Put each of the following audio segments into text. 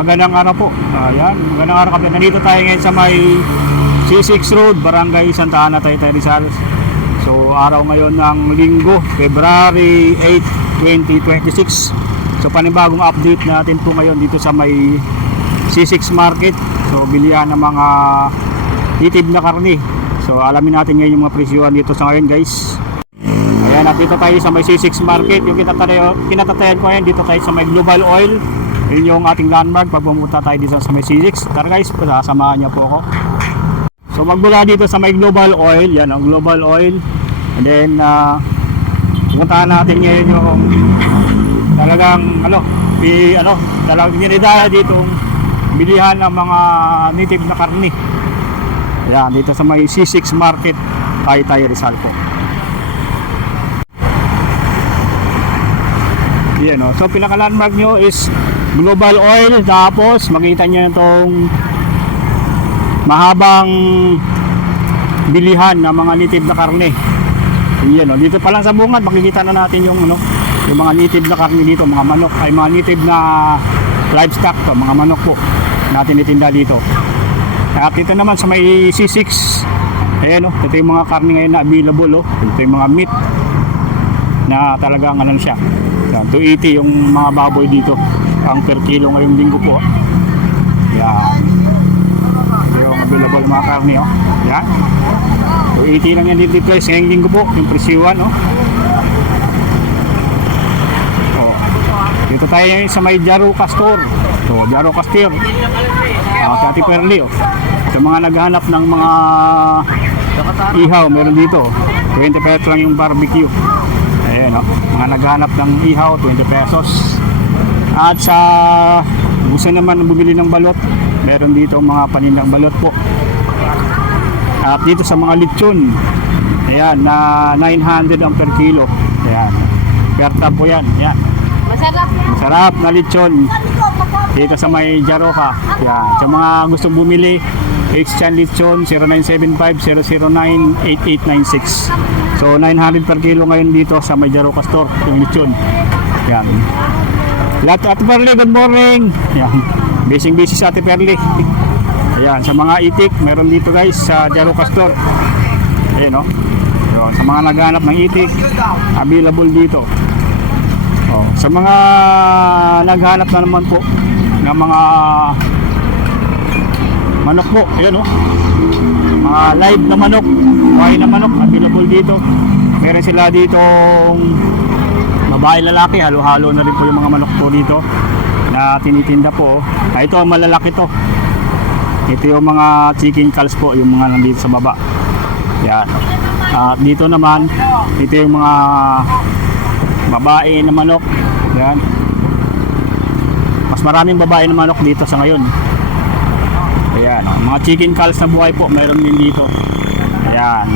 Magandang araw po. Ayan, magandang araw kapatid. Nandito tayo ngayon sa may C6 Road, Barangay Santa Ana, Taytay, Rizal. So, araw ngayon ng Linggo, February 8, 2026. So, panibagong update natin po ngayon dito sa may C6 Market. So, bilihan ng mga native na karni. So, alamin natin ngayon yung mga presyuhan dito sa ngayon, guys. Ayan, dito tayo sa may C6 Market. Yung kinatatayan ko ngayon, dito tayo sa may Global Oil. Yun yung ating landmark pag pumunta tayo dito sa may C6. Tara guys, sasamahan niya po ako. So magmula dito sa may Global Oil, yan ang Global Oil. And then pumuntahan natin ngayon yung talagang talagang dinidaya dito bilihan ng mga native na karni. Yan, dito sa may C6 Market, Taytay, Rizal po. Yan, so pinaka-landmark nyo is Global Oil, tapos makita nyo itong mahabang bilihan ng mga native na karne. Yan, dito pa lang sa bungad makikita na natin yung mga native na karne dito, mga manok, ay mga native na livestock, mga manok po natin itinda dito. At dito naman sa may C6, ayan, ito yung mga karne ngayon na available. Ito yung mga meat na talagang siya. Yan, 280 yung mga baboy dito ang per kilo ngayong linggo po. Yan, yung available mga karne. Yan, 280 lang yan dito guys ngayong linggo po yung presyuhan. Dito tayo sa may Jaroka Store. So Jaroka Store, sa Ate Perli. Sa mga naghahanap ng mga ihaw, meron dito 20 pesos lang yung barbecue. Ayan, mga naghahanap ng ihaw, 20 pesos. At sa gusto naman bumili ng balot, meron dito mga panindang balot po. At dito sa mga lechon, ayan, na 900 ang per kilo. Ayan, pertab po yan. Ayan, masarap na lechon dito sa may Jaroka. Ayan, sa mga gustong bumili, exchange lechon 0975-009-8896. So 900 per kilo ngayon dito sa may Jaroka Store yung lechon. Yan. Lahat Ate Perli, good morning. Yan. Busy sa Ate Perli. Ayan, sa mga itik, meron dito guys sa Jaroka Store. Ayan, Ayan, sa mga naghanap ng itik, available dito. Sa mga naghanap na naman po ng mga manok po, ayan, mga live na manok, buhay na manok, available dito. Meron sila ditong babae, lalaki, halo-halo na rin po yung mga manok po dito na tinitinda po. Ito ang malalaki to. Ito yung mga chicken calves po, yung mga nandito sa baba. Yan. At dito naman, ito yung mga babae na manok. Yan. Mas maraming babae na manok dito sa ngayon. Ayan, mga chicken calves na buhay po, mayroon din dito. Ayan,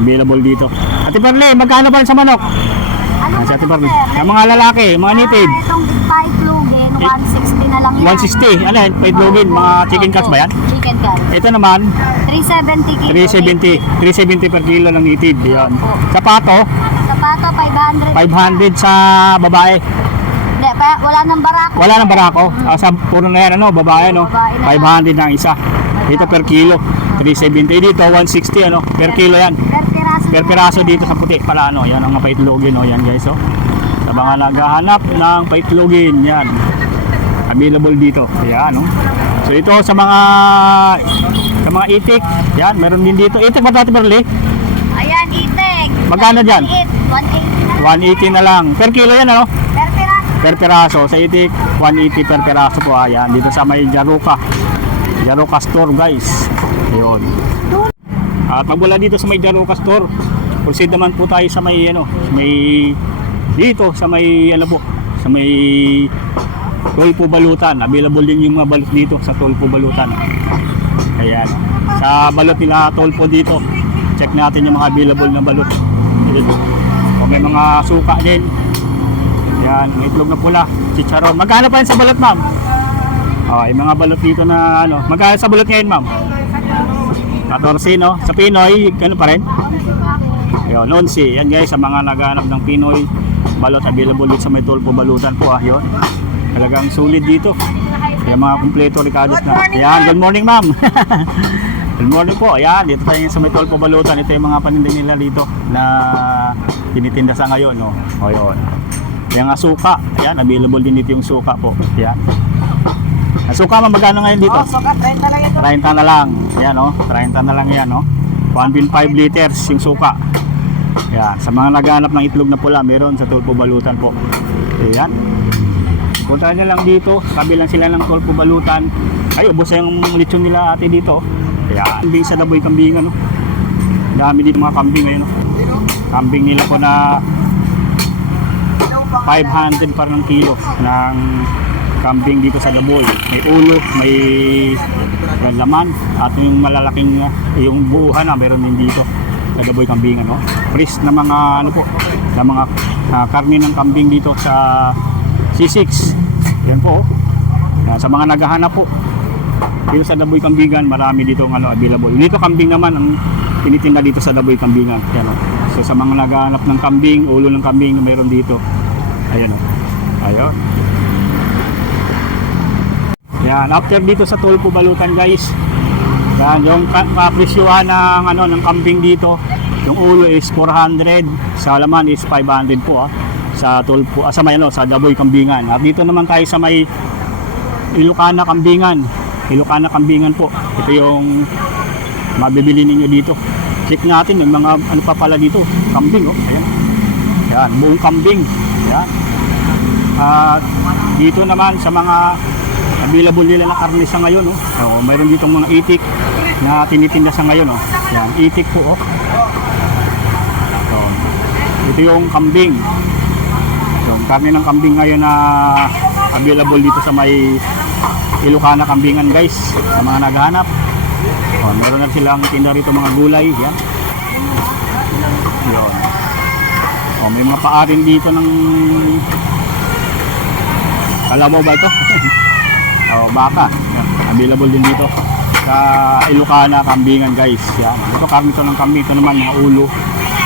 available dito. Ate Perli, magkano pa rin sa manok? Si Ate Perli, yung mga lalaki, mga native. Itong paitlogin, 160 na lang yan. 160, ano yan, paitlogin, mga chicken calves ba yan? Chicken calves. Ito naman 370 kilo. 370 per kilo ng native. Ayan. Sapato, Sapato, 500. 500 sa babae. Hindi, wala nang barako. Wala nang barako. Sa puro na yan, babae, Babae na 500 na ang isa. Dito per kilo, 370. Dito 160, per kilo yan. Per piraso dito sa puti pala, yan ang paitlogin, yan guys, Sa mga naghahanap ng paitlogin, yan. Available dito. Ayan, So ito sa mga itik, yan, meron din dito. Itik ba Ate Perli? Ayan, itik. Magkano dyan? 180 na. 180 na lang. Per kilo yan, Per piraso. Per piraso. Sa itik, 180 per piraso po. Ayan, dito sa may Jaroka Store, guys. Ayun. At magmula dito sa may Jaroka Store, proceed naman po tayo sa may dito sa may sa may Tulpo Balutan. Available din yung mga balot dito sa Tulpo Balutan. Ayan. Sa balot nila Tulpo dito, check natin yung mga available na balot. Kung may mga suka din. Ayan, may itlog na pula, chicharon. Magkano pa rin sa balot, ma'am? Yung mga balot dito na magkano sa balot ngayon, ma'am? 14, Sa Pinoy, pa rin? Ayun, 11. Yan guys, sa mga naghahanap ng Pinoy balot, available dito sa may Tulpo Balutan po. Yun. Talagang sulit dito. Yung mga kumpleto Ricardo's na. Yan, good morning ma'am. Good morning po. Ayan, dito tayo sa may Tulpo Balutan. Ito yung mga paninda nila dito na tinitinda sa ngayon, no. O yun. Yung suka. Ayan, available din dito yung suka po. Ayan. Ang suka ma'am, magkano ngayon dito? Suka, 30 lang ito. 30 na lang. Ayan, no. 30 na lang yan, no. 1.5 liters yung suka. Ayan, sa mga naghanap ng itlog na pula, meron sa Tulpo Balutan po. Ayan. Punta nyo lang dito, sabi lang sila ng Tulpo Balutan. Ay, ubos yung lechon nila ate dito. Ayan, kambing sa Daboy Kambingan, no. Dami dito mga kambing ngayon, no. Kambing nila po na 500 par ng kilo ng kambing dito sa Daboy. May ulo, may laman, at yung malalaking, yung buuhan na meron din dito sa Daboy Kambingan, no. Fresh na mga ano po, na mga karne ng kambing dito sa C6. Yan po, sa mga naghahanap po dito sa Daboy Kambingan, marami dito ng available. Dito kambing naman ang tinitinda dito sa Daboy Kambingan. Yan, so sa mga naghahanap ng kambing, ulo ng kambing na mayroon dito. Ayun, ayun. Yan, after dito sa Tulpo Balutan guys. Yan, yung kapresyuhan ng ng kambing dito. Yung ulo is 400, sa laman is 500 po sa Tulpo, sa may sa Daboy Kambingan. At dito naman tayo sa may Ilocana Kambingan. Ilocana Kambingan po. Ito yung mabibili ninyo dito. Check natin yung mga ano pa pala dito, kambing, ayan. Yan, buong kambing. Yan. At dito naman sa mga available nila na karne sa ngayon, mayroon dito mga itik na tinitinda sa ngayon, Yan, itik po, So, ito yung kambing. Yung karne ng kambing ngayon na available dito sa may Ilocana Kambingan guys, sa mga naghahanap. Meron na silang tinda rito mga gulay, yan. Yun. May mga paarin dito ng kalabaw ba ito? Baka. Yan. Available din dito sa Ilocana Kambingan guys. Yan. Ito karne ito ng kambing. Ito naman mga ulo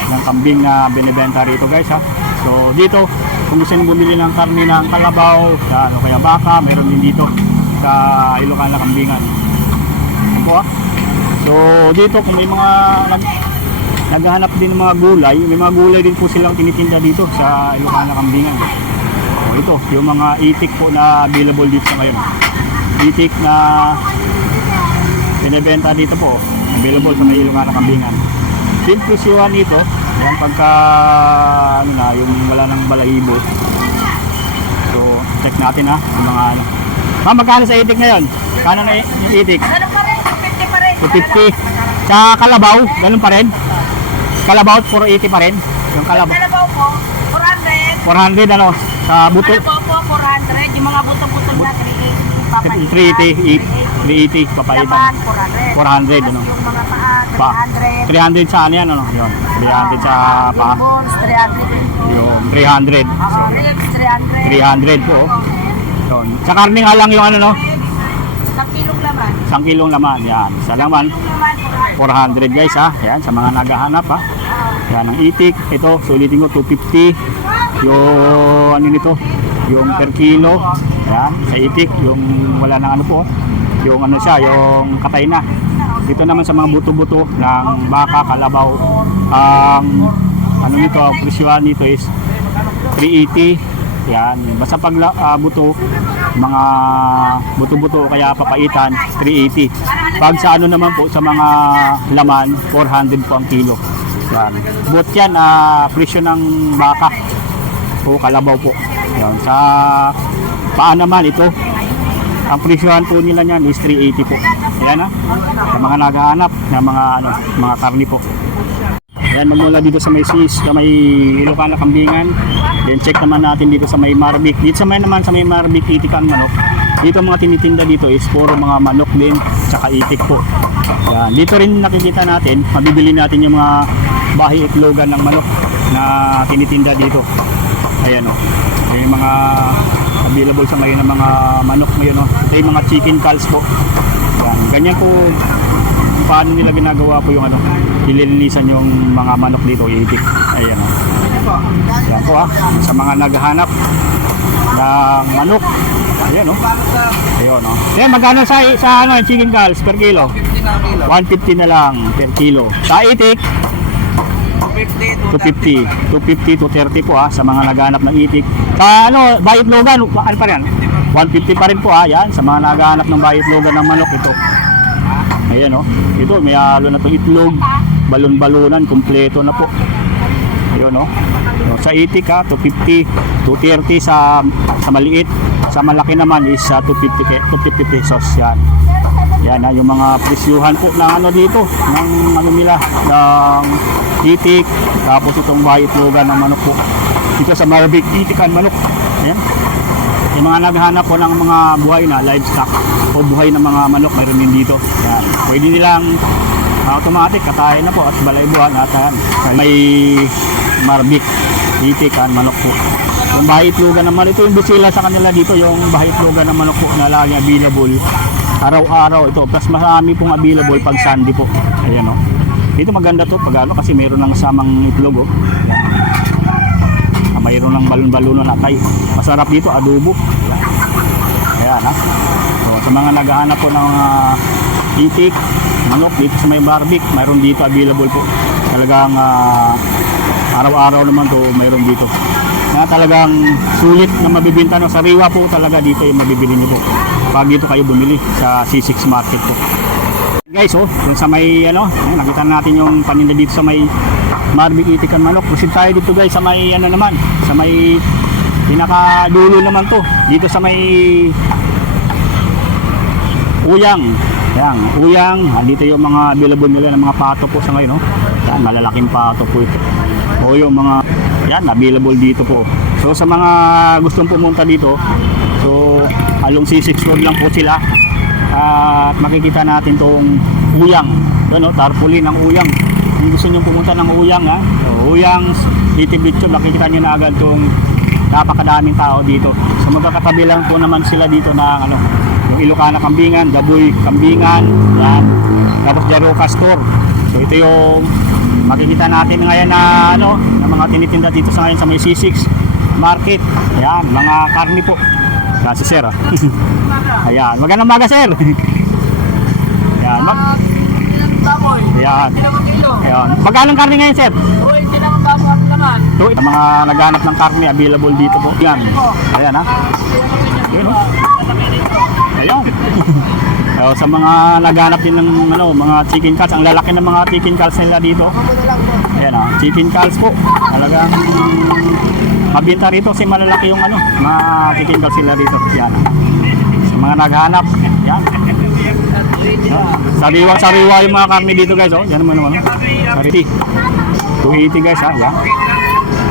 ng kambing na binibenta rito guys, So dito, kung gusto nyo bumili ng karne ng kalabaw, o kaya baka, meron din dito sa Ilocana Kambingan. Ito, So dito kung may mga naghahanap din ng mga gulay, may mga gulay din po silang tinitinda dito sa Ilocana Kambingan. Ito, yung mga itik po na available dito sa ngayon. Itik na binibenta dito po, available sa Ilocana Kambingan. Simple siwan ito, yan pagka yung wala ng balahibo. So check natin yung mga Ma'am, magkano sa itik ngayon? Kano na yung itik? Ganun pa rin, 250 pa rin. 250. Sa kalabaw, ganun pa rin? Kalabaw, 480 pa rin? Yung kalabaw. Kalabaw po, 400. 400 sa buto? Kalabaw po, 400. Yung mga buto-buto na 380. 380 papalitan. Laman, 400. 400 Yung mga paa, 300. 300 sa ano yan, Yun, 300 sa paa. Yung balls, 300. Yung 300. So, Ribs, 300. 300 po. Yun. Sa karne nga lang yung 1 kilong laman. 1 kilong laman. Yan. Sa laman, 400 guys Yan, sa mga naghahanap Yan, ang itik. Ito, sulitin ko, 250. Yung ano nito, yung per kilo. Yan, sa itik. Yung wala nang ano po. Yung ano siya, yung katay na. Dito naman sa mga buto-buto ng baka, kalabaw. Ano nito, ang presyohan nito is 380. Yan, basta pag buto, mga buto-buto kaya papaitan, 380. Pag sa ano naman po, sa mga laman, 400 po ang kilo. Yan. But yan, presyo ng baka o kalabaw po. Yan. Sa paa naman ito, ang presyohan po nila niyan is 380 po. Yan sa mga naghahanap ng mga karni po. Yan, magmula dito sa may Swiss, sa may Ilocana Kambingan. Then check naman natin dito sa may Marbik. Dito sa may Marbik, itik ang manok. Dito mga tinitinda dito is puro mga manok din, tsaka itik po. Yan. Dito rin nakikita natin, mabibili natin yung mga bahay itlogan ng manok na tinitinda dito. Ayan yung mga available sa ngayon ng mga manok ngayon. Ito yung mga chicken calls po. Yan. Ganyan po paano nila ginagawa po yung ililinisan yung mga manok dito, itik. Ayan yan po sa mga naghahanap ng manok Ayan, no? Ayun, no? Ayan, magkano sa ano, chicken calls per kilo? 150 na lang per kilo. Sa itik, 250 to 30 po sa mga naghahanap ng itik. Sa ano, bayit logan, ano pa rin? 150 pa rin po yan, sa mga naghahanap ng bayit logan ng manok ito. Ayan, no? Ito, may halo na itong itlog, balon-balonan, kumpleto na po. Ayun, no? So, sa itik 250, 230 sa maliit. Sa malaki naman is 250 pesos yan. Yan yung mga presyuhan po ng ano dito, ng ano nila, ng itik, tapos itong bayit logan ng manok po. Dito sa Marvick itikan manok. Ayan. Yung mga naghahanap po ng mga buhay na livestock o buhay na mga manok, mayroon din dito. Yan. Pwede nilang automatic katayin na po at balaybuhan at may Marvick itikan manok po. Yung bahit lugan naman, ito yung busila sa kanila dito, yung bahit lugan ng manok po na lagi available araw-araw ito, plus marami pong available pag Sunday po. Ayan, no? Dito maganda to pag ano, kasi mayroon ng samang itlog. Mayroon ng balon-balon na natay, masarap dito, adobo. Ayan, ha? So, sa mga naghahanap po ng itik manok dito sa may Marvick, mayroon dito available po. Talagang araw-araw naman to mayroon dito na talagang sulit na mabibinta, no? Sariwa po talaga dito yung mabibili nyo po pag dito kayo bumili sa C6 Market po. Guys, yung sa may ano, nakita natin yung paninda dito sa may Marvick itikan manok. Proceed tayo dito guys sa may ano naman, sa may pinakadulo naman to, dito sa may Uyang. Yan, Uyang, dito yung mga available nila ng mga pato po sa ngayon, no? Yan, malalaking pato po ito. O yung mga, yan, available dito po. So sa mga gustong pumunta dito, so along C6 road lang po sila. At makikita natin tong Uyang, ano, tarpaulin ng Uyang. Kung gusto nyo pumunta ng Uyang, so, Uyang, native dito, makikita nyo na agad tong napakadaming tao dito. So magkakatabi lang po naman sila dito na ano, yung Ilocana Kambingan, Gaboy Kambingan, yan. Tapos Jaro Castor. So ito yung makikita natin ngayon na ano, na mga tinitinda dito sa ngayon sa may C6 Market. Ayan, mga karni po. Yan si Sir. Ayan, magandang umaga Sir. Ayan, ayan. Ayan. Magkano ang karni ngayon Sir? So, mga naghanap ng karni available dito po. Yan. Ayan, ha. Ayan, oh. Ayan. So, sa mga naghanap din ng ano, mga chicken calls, ang lalaki ng mga chicken calls nila dito. Ayan, chicken calls po. Talagang mabinta rito kasi malalaki yung ano, mga chicken calls sila dito. Yan. Sa mga naghanap, yan. Sariwa yung mga karne dito guys, oh. Yan naman naman. 280 guys, ha. Yan.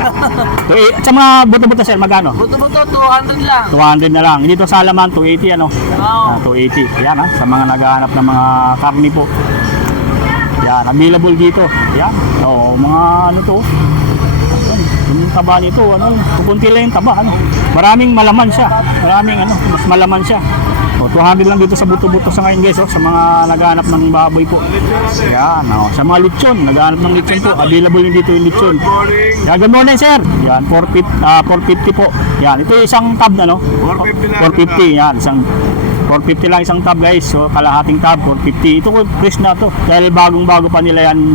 At sa mga buto-buto sir, magkano? Buto-buto, 200 lang. 200 na lang. Dito sa Alaman, 280 ano? Oo. 280. Yan, ha. Sa mga naghahanap ng mga karne po. Yan, available dito. Yan. So, mga ano to. Yung taba nito, ano, kukunti lang yung taba, ano. Maraming malaman siya. Maraming ano, mas malaman siya. So, 200 lang dito sa buto-buto sa ngayon guys, sa mga naghahanap ng baboy po. Yan, sa mga lechon, naghahanap ng lechon po. Available din dito yung lechon. Yan, good morning sir. Yan, 450 po. Yan, ito yung isang tab na, no? 450 yan, isang 450 lang isang tab guys. So, kalahating tab, 450. Ito ko, fresh na to. Dahil bagong-bago pa nila yan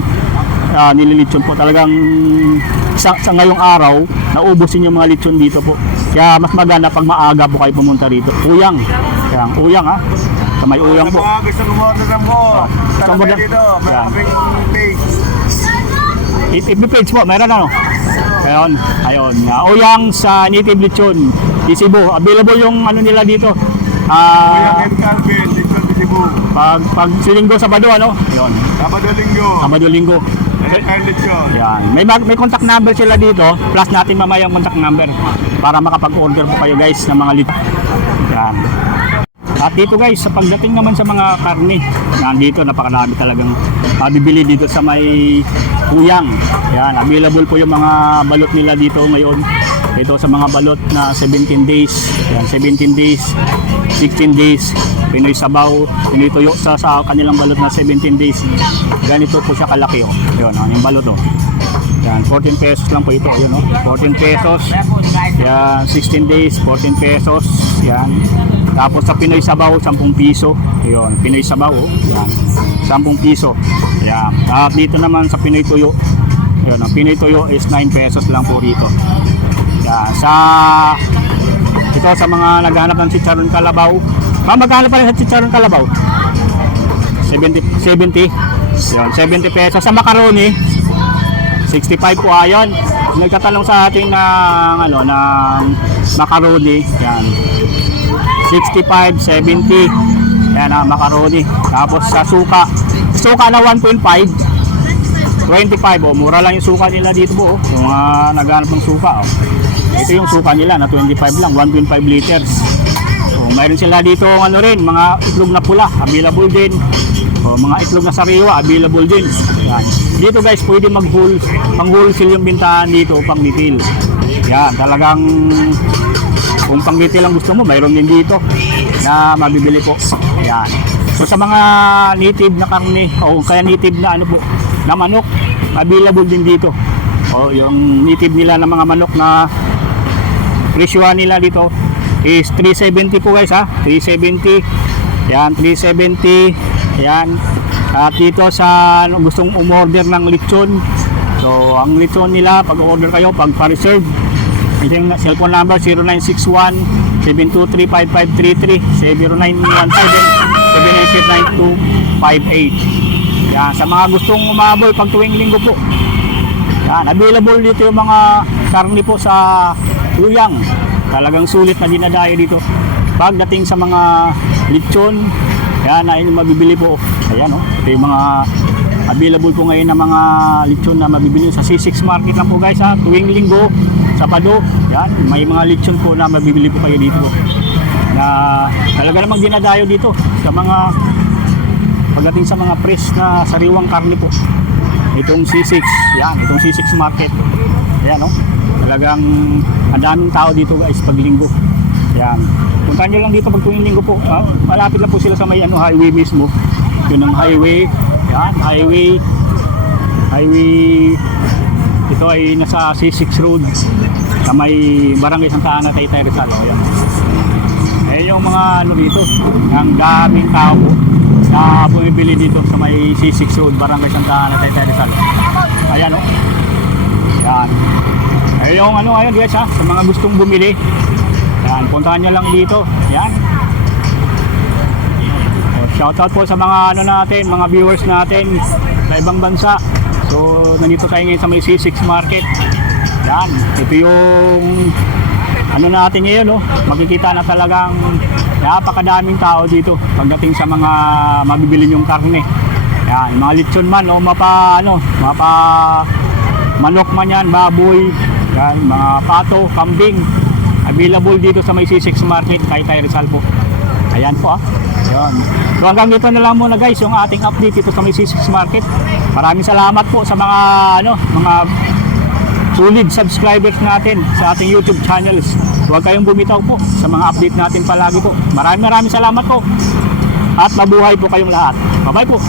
nililitsyon po. Talagang sa ngayong araw, naubusin yung mga lechon dito po. Kaya mas maganda pag maaga po kayo pumunta rito. Uyang. Kaya Uyang, ha. Sa may Uyang po. Gusto kumorder na mo. Kumorder dito. Maraming page. FB page po, meron ano? Ayun. Uyang sa native lechon. Di Cebu. Available yung ano nila dito. Kuya Ken Calvin, dito sa Cebu. Pag Linggo, Sabado, ano? Ayun. Sabado, Linggo. Yan. May contact number sila dito. Plus natin mamaya yung contact number para makapag-order po kayo guys ng mga lechon. Yan. At dito guys, sa pagdating naman sa mga karne, nandito napakadami talagang mabibili dito sa may Uyang. Yan, available po yung mga balot nila dito ngayon. Ito sa mga balot na 17 days. Yan, 17 days, 16 days. Pinoy sabaw, Pinoy tuyo sa kanilang balot na 17 days. Ganito po siya kalaki, oh. Yun, yung balot, oh. Yan, 14 pesos lang po ito, yun, oh. 14 pesos. Yan, 16 days, 14 pesos. yan. Tapos sa Pinoy Sabaw, 10 piso. Ayun, Pinoy Sabaw, oh. Yan. 10 piso. Yan. At dito naman sa Pinoy Tuyo. Ayun, ang Pinoy Tuyo is 9 pesos lang po rito. Yan. Ito sa mga naghanap ng chicharon kalabaw. Magkano pa rin sa chicharon kalabaw? 70. Yun, 70 pesos. Sa macaroni, 65 po ayon. Nagtatanong sa atin ng macaroni. Yan. 65, 70. Yan ang macaroni. Tapos sa suka na 1.5, 25. Mura lang yung suka nila dito po. Yung naghanap ng suka. Ito yung suka nila na 25 lang, 1.5 liters. Mayroon sila dito mga itlog na pula, available din. Mga itlog na sariwa, available din. Yan. Dito guys, pwede pang-wholesale yung bintahan dito, pang-retail. Yan, talagang kung pang-retail ang gusto mo, mayroon din dito na mabibili po. Yan. So sa mga native na karne o kaya native na na manok, available din dito. Yung native nila na mga manok na presyo nila dito is 370 po guys, 370. Yan, 370. Yan. At dito sa gustong umorder ng lechon, so ang lechon nila, pag order kayo, pag pa-reserve, ito yung cellphone number 0961-723-5533, 0917-797-9258. Yan, sa mga gustong umaboy pag tuwing linggo po. Yan, available dito yung mga karne po sa Uyang. Talagang sulit na dinadayo dito. Pagdating sa mga lechon, yan ay mabibili po. Ayan, ito yung mga available po ngayon na mga lechon na mabibili sa C6 Market lang po guys, tuwing linggo, Sabado. Yan, may mga lechon po na mabibili po kayo dito. Na talaga namang dinadayo dito sa mga pagdating sa mga fresh na sariwang karne po. Itong C6, yan, itong C6 Market. Ayan, talagang ang daming tao dito guys pag linggo. Yan. Puntahan nyo lang dito pag tuwing linggo po. Malapit lang po sila sa may highway mismo. Yun ang highway. Yan, highway. Ito ay nasa C6 Road sa may Barangay Santa Ana, Taytay Rizal. Ayan. Yung mga dito. Ang daming tao po na bumibili dito sa may C6 Road, Barangay Santa Ana, Taytay Rizal. Ayan, Yan. Yung ngayon guys, sa mga gustong bumili, yan, puntahan nyo lang dito. Yan. Shoutout po sa mga natin, mga viewers natin sa ibang bansa. So, nandito tayo ngayon sa may C6 Market. Yan. Ito yung natin ngayon, makikita na talagang napakadaming tao dito pagdating sa mga mabibili yung karne. Yan, mga lechon man o mapa manok man yan, baboy, yan, mga pato, kambing, available dito sa may C6 Market, Taytay Rizal po. Ayan po Yan. So hanggang dito na lang muna guys yung ating update dito sa may C6 Market. Maraming salamat po sa mga mga solid subscribers natin sa ating YouTube channels. Huwag kayong bumitaw po sa mga update natin palagi po. Maraming salamat po. At mabuhay po kayong lahat. Bye-bye po.